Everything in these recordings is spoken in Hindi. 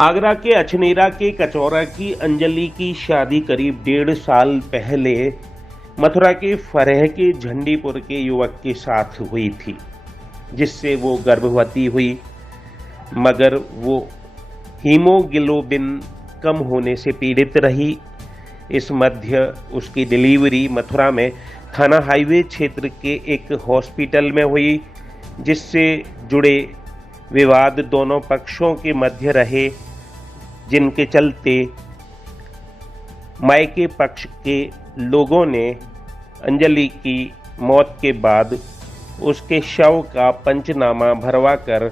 आगरा के अछनेरा के कचौरा की अंजलि की शादी करीब 1.5 साल पहले मथुरा के फरेह के झंडीपुर के युवक के साथ हुई थी, जिससे वो गर्भवती हुई, मगर वो हीमोग्लोबिन कम होने से पीड़ित रही। इस मध्य उसकी डिलीवरी मथुरा में थाना हाईवे क्षेत्र के एक हॉस्पिटल में हुई, जिससे जुड़े विवाद दोनों पक्षों के मध्य रहे, जिनके चलते मायके पक्ष के लोगों ने अंजलि की मौत के बाद उसके शव का पंचनामा भरवाकर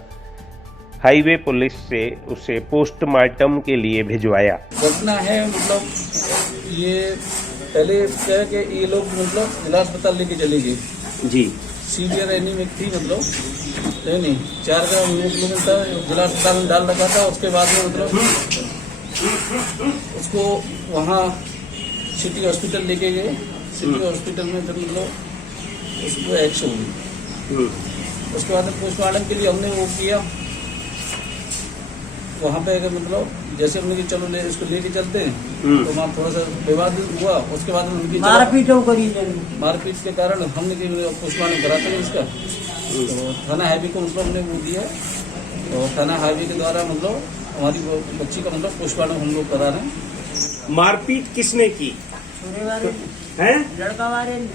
हाईवे पुलिस से उसे पोस्टमार्टम के लिए भिजवाया। घटना है मतलब ये पहले क्या है कि ये लोग मतलब जिला अस्पताल लेके चले गए जी। सीवियर एनीमिक थी, मतलब नहीं 4 ग्राम हीमोग्लोबिन था, जिला अस्पताल में डाल रखा था। उसके बाद में मतलब उसको वहाँ सिटी हॉस्पिटल लेके गए। सिटी हॉस्पिटल में फिर मतलब उसको एक्स हो गई। उसके बाद पोस्टमार्टम के लिए हमने वो किया वहाँ पे, अगर मतलब जैसे हमने कि चलो इसको लेके चलते हैं, तो वहाँ थोड़ा सा विवाद हुआ। उसके बाद उनकी मारपीट के कारण हमने पोस्टमार्टम कराते हैं इसका, तो थाना हाईवे को मतलब हमने वो दिया, और थाना हाईवे के द्वारा मतलब हमारी बच्ची का मतलब पोस्टमार्टम हम लोग करा रहे हैं। मारपीट किसने की है? लड़का वाले ने।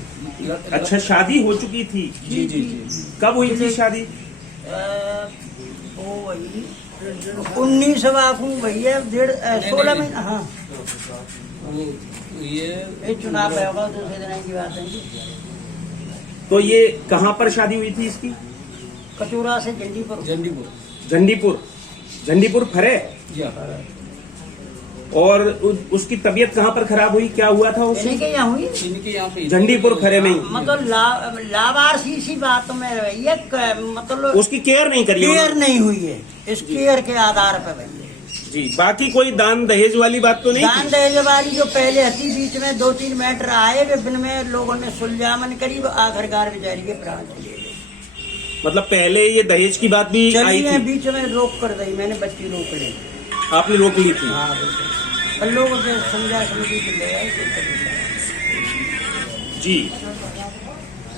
अच्छा, शादी हो चुकी थी? जी जी जी। कब हुई थी शादी? वो वही 19 भैया 16 महीना। हाँ, ये चुनाव है होगा, दूसरे दिन की बात है। तो ये कहाँ पर शादी हुई थी इसकी? कचौरा से झंडीपुर फरे। और उसकी तबीयत कहाँ पर खराब हुई? क्या हुआ था उसकी? इनके यहाँ हुई, झंडीपुर फरे में ही। मतलब लावारसी सी बात में रही है, मतलब उसकी केयर नहीं करी? केयर नहीं हुई है, इस केयर के आधार पर भैया जी। बाकी कोई दान दहेज वाली बात तो नहीं? दान दहेज वाली जो पहले हती, बीच में 2-3 मैटर आए, विभिन्न में लोगों ने सुलझामन करी, आखिरकार बेचारी के प्राण चले गए। मतलब पहले ये दहेज की बात भी आई थी? बीच में रोक कर दी, मैंने बच्ची रोक ली। आपने रोक ली थी? हाँ, और लोगों से समझा समझी के ले आए जी।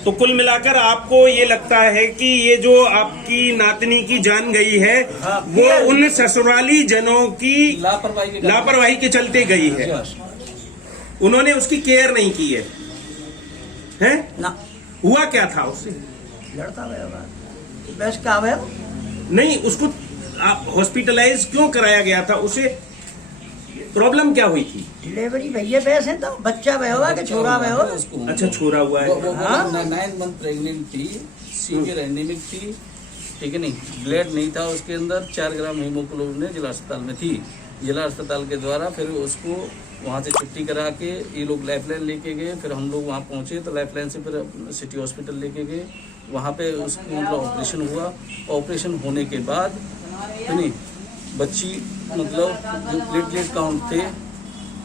तो कुल मिलाकर आपको ये लगता है कि ये जो आपकी नातनी की जान गई है, वो उन ससुराली जनों की लापरवाही के चलते गई है? उन्होंने उसकी केयर नहीं की है, हैं? ना। हुआ क्या था उससे? लड़का बस क्या है? नहीं, उसको आप हॉस्पिटलाइज क्यों कराया गया था? उसे प्रॉब्लम क्या हुई थी? डिलीवरी भैया वैसे तो बच्चा भय होगा कि छोरा भय होगा? अच्छा, छोरा हुआ है। 9 मंथ प्रेग्नेंट थी, सीवियर एनीमिक थी, ठीक है, नहीं ब्लड नहीं था उसके अंदर। 4 ग्राम हीमोग्लोबिन जिला अस्पताल में थी। जिला अस्पताल के द्वारा फिर उसको वहाँ से छुट्टी करा के ये लोग लाइफलाइन लेके गए। फिर हम लोग वहाँ पहुँचे तो लाइफलाइन से फिर सिटी हॉस्पिटल लेके गए। वहाँ पे उसको मतलब ऑपरेशन हुआ। ऑपरेशन होने के बाद नहीं, बच्ची मतलब जो प्लेटलेट काउंट थे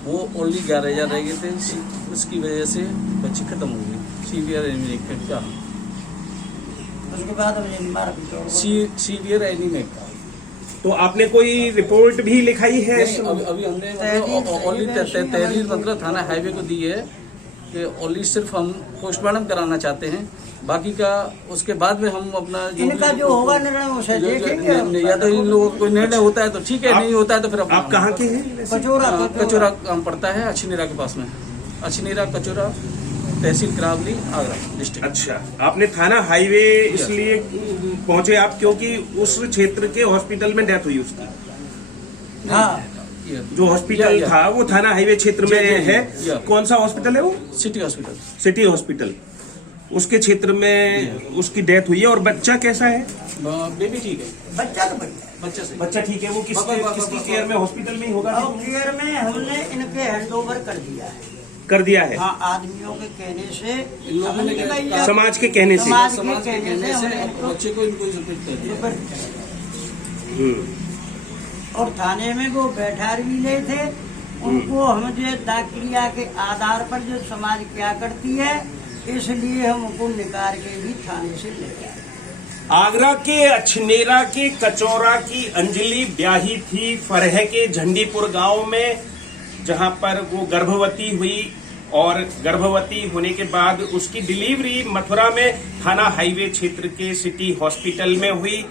वो ओनली 11,000 रह गए थे। उसकी वजह से बच्ची खत्म हो गई, सीवियर एनीमिक का। उसके बाद सीवियर एनीमिक। तो आपने कोई रिपोर्ट भी लिखाई है? अभी हमने ओनली तहरीर मतलब थाना हाईवे को दी है कि ओनली सिर्फ हम पोस्टमार्टम कराना चाहते हैं। बाकी का उसके बाद में हम अपना इनका जो होगा निर्णय उसे देखेंगे। या तो इन लोगों को कोई निर्णय होता है तो ठीक है, नहीं होता है तो फिर आप कहाँ के हैं? कचौरा काम पड़ता है, अछनेरा के पास में। अछनेरा कचौरा, तहसील करावली, आगरा डिस्ट्रिक्ट। अच्छा, आपने थाना हाईवे इसलिए पहुंचे आप क्योंकि उस क्षेत्र के हॉस्पिटल में डेथ हुई उसकी? हाँ, जो हॉस्पिटल था वो थाना हाईवे क्षेत्र में है। कौन सा हॉस्पिटल है वो? City hospital. उसके क्षेत्र में उसकी डेथ हुई है। और बच्चा कैसा है? बेबी ठीक है, बच्चा ठीक है। वो किसकी केयर में? हॉस्पिटल में ही होगा? केयर में हमने इनके हैंडओवर कर दिया है। हाँ, आदमियों के कहने से, समाज के कहने से, बच्चे को इनको कर दिया। और थाने में वो बैठा भी ले थे, उनको हम जो दाखिलिया के आधार पर जो समाज क्या करती है, इसलिए हम उनको निकाल के भी थाने से ले आए। आगरा के अछनेरा के कचौरा की अंजलि ब्याही थी फरह के झंडीपुर गांव में, जहां पर वो गर्भवती हुई और गर्भवती होने के बाद उसकी डिलीवरी मथुरा में थाना हाईवे क्षेत्र के सिटी हॉस्पिटल में हुई।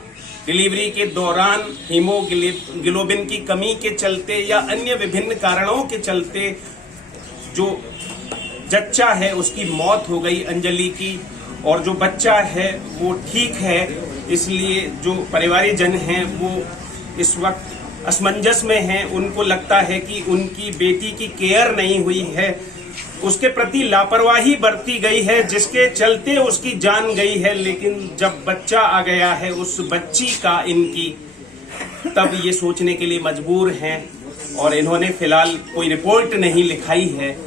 डिलीवरी के दौरान हीमोग्लोबिन की कमी के चलते या अन्य विभिन्न कारणों के चलते जो जच्चा है उसकी मौत हो गई अंजलि की, और जो बच्चा है वो ठीक है। इसलिए जो परिवारजन हैं वो इस वक्त असमंजस में हैं। उनको लगता है कि उनकी बेटी की केयर नहीं हुई है, उसके प्रति लापरवाही बरती गई है, जिसके चलते उसकी जान गई है। लेकिन जब बच्चा आ गया है उस बच्ची का इनकी, तब ये सोचने के लिए मजबूर हैं और इन्होंने फिलहाल कोई रिपोर्ट नहीं लिखाई है।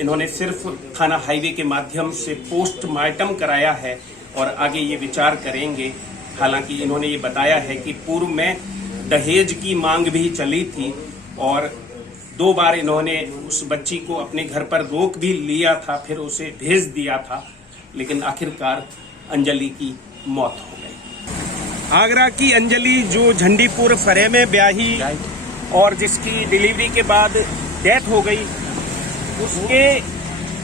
इन्होंने सिर्फ थाना हाईवे के माध्यम से पोस्टमार्टम कराया है और आगे ये विचार करेंगे। हालांकि इन्होंने ये बताया है कि पूर्व में दहेज की मांग भी चली थी और 2 बार इन्होंने उस बच्ची को अपने घर पर रोक भी लिया था, फिर उसे भेज दिया था, लेकिन आखिरकार अंजलि की मौत हो गई। आगरा की अंजलि जो झंडीपुर फरह में ब्याही और जिसकी डिलीवरी के बाद डेथ हो गई, उसके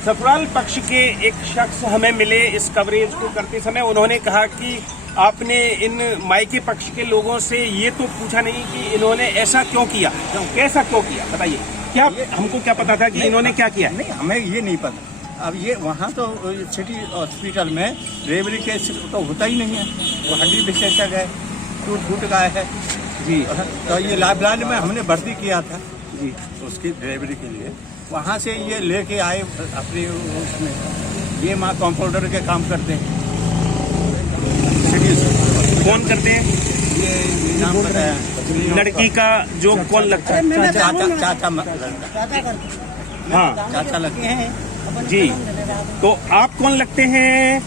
ससुराल पक्ष के एक शख्स हमें मिले इस कवरेज को करते समय। उन्होंने कहा कि आपने इन मायके पक्ष के लोगों से ये तो पूछा नहीं कि इन्होंने ऐसा क्यों किया, कैसा क्यों किया, बताइए। क्या हमको क्या पता था कि इन्होंने क्या किया? नहीं, हमें ये नहीं पता। अब ये वहाँ तो सिटी हॉस्पिटल में डिलीवरी केस तो होता ही नहीं है, वो हड्डी विशेषज्ञ है, टूट फूट गया है जी। तो ये लाइफलाइन में हमने भर्ती किया था जी उसकी डिलीवरी के लिए। वहाँ से ये लेके आए अपने उसमें, ये माँ कंपाउंडर के काम करते हैं। कौन करते हैं? ये नाम बताया लड़की का जो कौन लगता है? चाचा हाँ, चाचा लगते हैं जी। तो आप कौन लगते हैं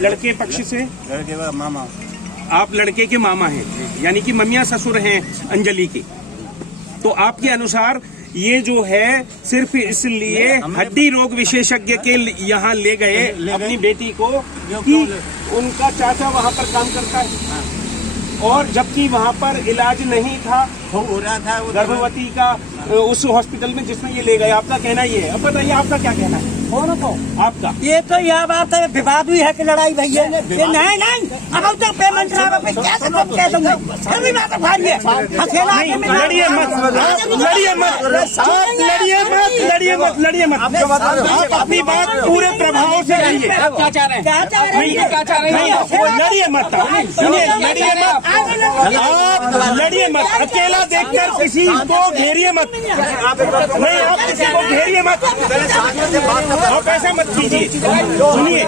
लड़के पक्ष से? लड़के का मामा। आप लड़के के मामा हैं, यानी कि ममिया ससुर हैं अंजलि की। तो आपके अनुसार ये जो है सिर्फ इसलिए हड्डी रोग विशेषज्ञ के यहाँ ले गए अपनी बेटी को कि उनका चाचा वहाँ पर काम करता है, और जबकि वहाँ पर इलाज नहीं था, हो रहा था गर्भवती का उस हॉस्पिटल में जिसमें ये ले गए। आपका कहना ये है। अब बताइए आपका क्या कहना है? कौन को आपका ये तो यह बात है, विवाद हुई है कि लड़ाई भई है। नहीं अब तो पेमेंट क्या सब कह दूंगा, अभी बात उठाइए। अकेला लड़िए मत, लड़िए मत, लड़िए मत। आप अपनी बात पूरे प्रभाव से कहिए। क्या चाह रहे हैं? लड़िए मत, सुनिए, लड़िए मत, आप लड़िए मत। अकेला देखकर किसी को घेरिए मत। नहीं, आप किसी को घेरिए मत। आप ऐसा मत कीजिए। सुनिए,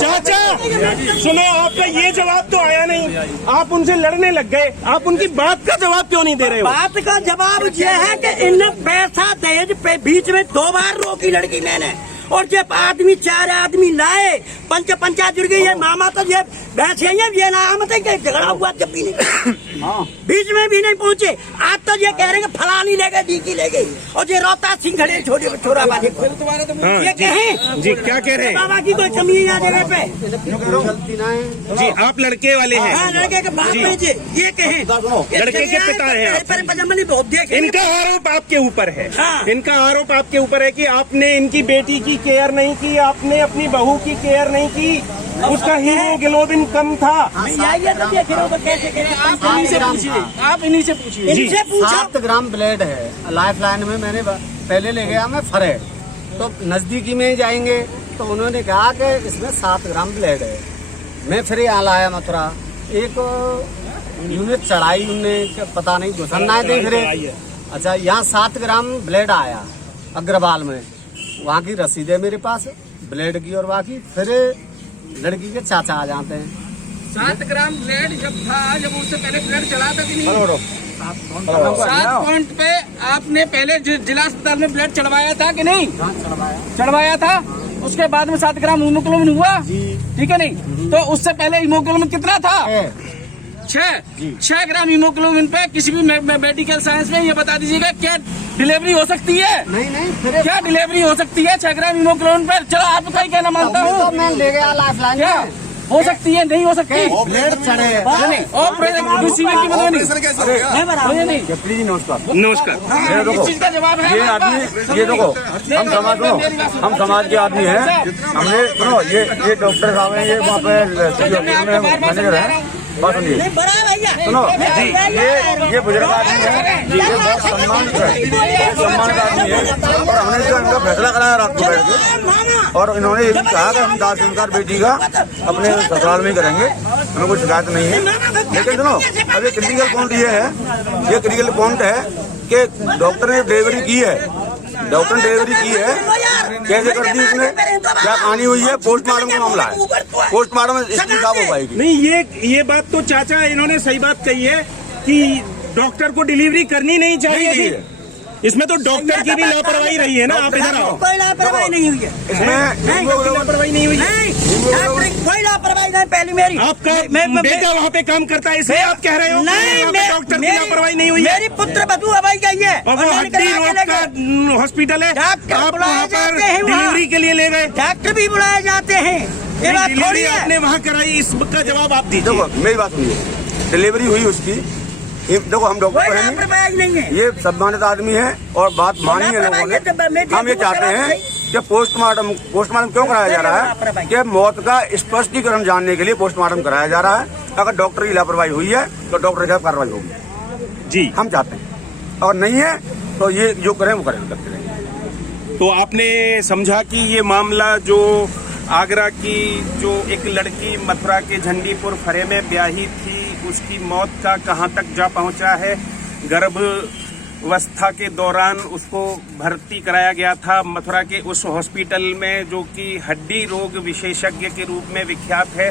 चाचा सुनो, आपका ये जवाब तो आया नहीं, आप उनसे लड़ने लग गए। आप उनकी बात का जवाब क्यों नहीं दे रहे हो? बात का जवाब यह है कि इनने पैसा दहेज पे बीच में 2 बार रोकी लड़की मैंने, और जब आदमी 4 आदमी लाए, पंचा जुड़ गई है। मामा तो ये बैठे हैं, ये नाम है कि झगड़ा हुआ जब भी नहीं बीच में भी नहीं पहुंचे। आज तो ये कह रहे हैं फलानी ले गए, डीकी ले गई, और ये रोता सिंह खड़े छोटे छोरा बाजे ये कहें जी, क्या कह रहे हैं? बाबा की कोई कमी है जगह पे जी, आप लड़के वाले हैं? हाँ, लड़के के बाप में ये कहें, लड़के के पिता हैं। बहुत देखे। इनका आरोप आपके ऊपर है। हाँ। इनका आरोप आपके ऊपर है कि आपने इनकी बेटी की केयर नहीं की, आपने अपनी बहू की केयर नहीं की, उसका हीमोग्लोबिन कम था। आप इन्हीं से पूछिए। जी, 7 ग्राम ब्लेड है लाइफ लाइन में। मैंने पहले ले गया मैं फरे, तो नजदीकी में जाएंगे तो उन्होंने कहा कि इसमें 7 ग्राम ब्लेड है। मैं फिर यहाँ लाया मथुरा, एक यूनिट चढ़ाई उनने, पता नहीं घुसन्ना देख रहे। अच्छा, यहाँ 7 ग्राम ब्लेड आया अग्रवाल में, वहाँ की रसीद है मेरे पास ब्लेड की, और वहाँ की फिर लड़की के चाचा आ जाते हैं। 7 ग्राम ब्लेड जब था, जब उससे पहले ब्लेड चला था कि नहीं? 7 पॉइंट पे आपने पहले जिला अस्पताल में ब्लेड चढ़वाया था कि नहीं? चढ़वाया था। उसके बाद में 7 ग्राम हीमोग्लोबिन हुआ, ठीक है नहीं? तो उससे पहले हीमोग्लोबिन कितना था? 6 ग्राम हीमोग्लोबिन पे किसी भी मेडिकल साइंस में ये बता दीजिएगा क्या डिलीवरी हो सकती है? नहीं फिर क्या डिलीवरी हो सकती है 6 ग्राम हीमोग्लोबिन पर? चलो आपका ही कहना मानता तो हूँ। मैं ले गया लाइफ लाइन क्या हो सकती है? नहीं हो सकती। ब्लेड चढ़े नहीं, ऑपरेशन शिविर की मदद नहीं। नहीं, प्लीज नमस्कार नमस्कार। इस चीज का जवाब है ये आदमी, ये देखो, हम समाज के आदमी हैं। हमने सुनो, ये डॉक्टर साहब हैं, ये वहाँ पे मैनेजर है। बात सुनिए, नहीं बड़ा भैया सुनो जी, ये बुजुर्ग आदमी है जी, ये बहुत सम्मान का आदमी है। और हमने जो इनका फैसला कराया रात को बैठ के, और इन्होंने ये भी कहा कि हम दाह संस्कार बेटी का अपने ससुराल में ही करेंगे, हमें कोई शिकायत नहीं है। लेकिन सुनो, अब ये क्रिटिकल पॉइंट ये है, ये क्रिटिकल पॉइंट है कि डॉक्टर ने डिलीवरी की है, डॉक्टर ने डिलीवरी की है, कैसे कर दी इसने, क्या कहानी हुई है, पोस्टमार्टम का मामला है, पोस्टमार्टम में इसकी साफ हो पाएगी। नहीं, ये बात तो चाचा इन्होंने सही बात कही है कि डॉक्टर को डिलीवरी करनी नहीं चाहिए थी। इसमें तो डॉक्टर की भी लापरवाही रही है ना। आप इधर आओ। कोई लापरवाही नहीं हुई है, इसमें लापरवाही नहीं हुई है। नहीं डॉक्टर की कोई लापरवाही नहीं। पहली मेरी आपका बेटा वहाँ पे काम करता है, इसलिए आप कह रहे हो नहीं, डॉक्टर की लापरवाही नहीं हुई है। मेरी पुत्र बधू हवाई गई है और वो हड्डी रोग का हॉस्पिटल है, डॉक्टर आप बुलाए वहाँ पर जाते हैं वहाँ। डिलीवरी के लिए ले गए। डॉक्टर भी बुलाए जाते हैं, ये बात थोड़ी डिलीवरी है। आपने वहाँ कराई, इसका जवाब आप दीजिए। देखो मेरी बात सुनिए, डिलीवरी हुई उसकी, देखो हम डॉक्टर कोई है नहीं, लापरवाही नहीं है। ये सम्मानित आदमी है और बात मानी है लोगों ने। हम ये चाहते हैं कि पोस्टमार्टम क्यों कराया जा रहा है कि मौत का स्पष्टीकरण जानने के लिए पोस्टमार्टम कराया जा रहा है। अगर डॉक्टर की लापरवाही हुई है तो डॉक्टर के खिलाफ कार्रवाई होगी जी, हम चाहते हैं, और नहीं है तो ये जो करें वो करें, करते रहेंगे। तो आपने समझा कि ये मामला जो आगरा की जो एक लड़की मथुरा के झंडीपुर फरे में ब्याही थी, उसकी मौत का कहां तक जा पहुंचा है। गर्भावस्था के दौरान उसको भर्ती कराया गया था मथुरा के उस हॉस्पिटल में जो कि हड्डी रोग विशेषज्ञ के रूप में विख्यात है,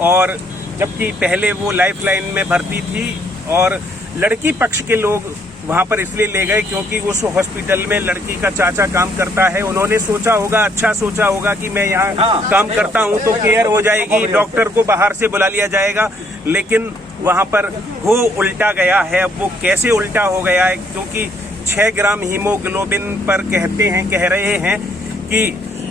और जबकि पहले वो लाइफलाइन में भर्ती थी। और लड़की पक्ष के लोग वहां पर इसलिए ले गए क्योंकि उस हॉस्पिटल में लड़की का चाचा काम करता है। उन्होंने सोचा होगा, अच्छा सोचा होगा कि मैं यहाँ काम करता हूँ तो केयर हो जाएगी, डॉक्टर को बाहर से बुला लिया जाएगा। लेकिन वहां पर हो उल्टा गया है। अब वो कैसे उल्टा हो गया है, क्योंकि 6 ग्राम हीमोग्लोबिन पर कह रहे हैं कि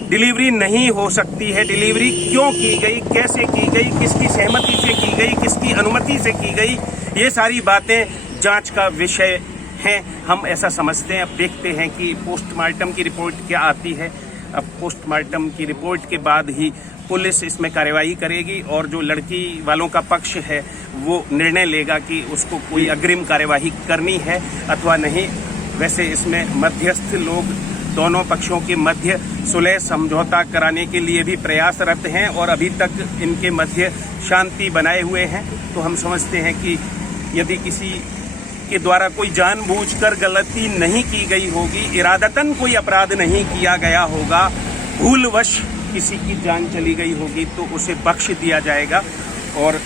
डिलीवरी नहीं हो सकती है। डिलीवरी क्यों की गई, कैसे की गई, किसकी सहमति से की गई, किसकी अनुमति से की गई, ये सारी बातें जांच का विषय हैं, हम ऐसा समझते हैं। अब देखते हैं कि पोस्टमार्टम की रिपोर्ट क्या आती है। अब पोस्टमार्टम की रिपोर्ट के बाद ही पुलिस इसमें कार्यवाही करेगी और जो लड़की वालों का पक्ष है वो निर्णय लेगा कि उसको कोई अग्रिम कार्यवाही करनी है अथवा नहीं। वैसे इसमें मध्यस्थ लोग दोनों पक्षों के मध्य सुलह समझौता कराने के लिए भी प्रयासरत हैं और अभी तक इनके मध्य शांति बनाए हुए हैं। तो हम समझते हैं कि यदि किसी के द्वारा कोई जानबूझकर गलती नहीं की गई होगी, इरादतन कोई अपराध नहीं किया गया होगा, भूलवश किसी की जान चली गई होगी तो उसे बख्श दिया जाएगा और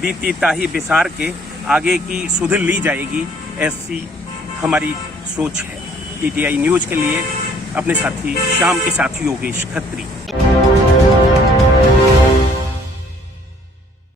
बीती ताही बिसार के आगे की सुध ली जाएगी, ऐसी हमारी सोच है। PTI न्यूज के लिए अपने साथी श्याम के साथ योगेश खत्री।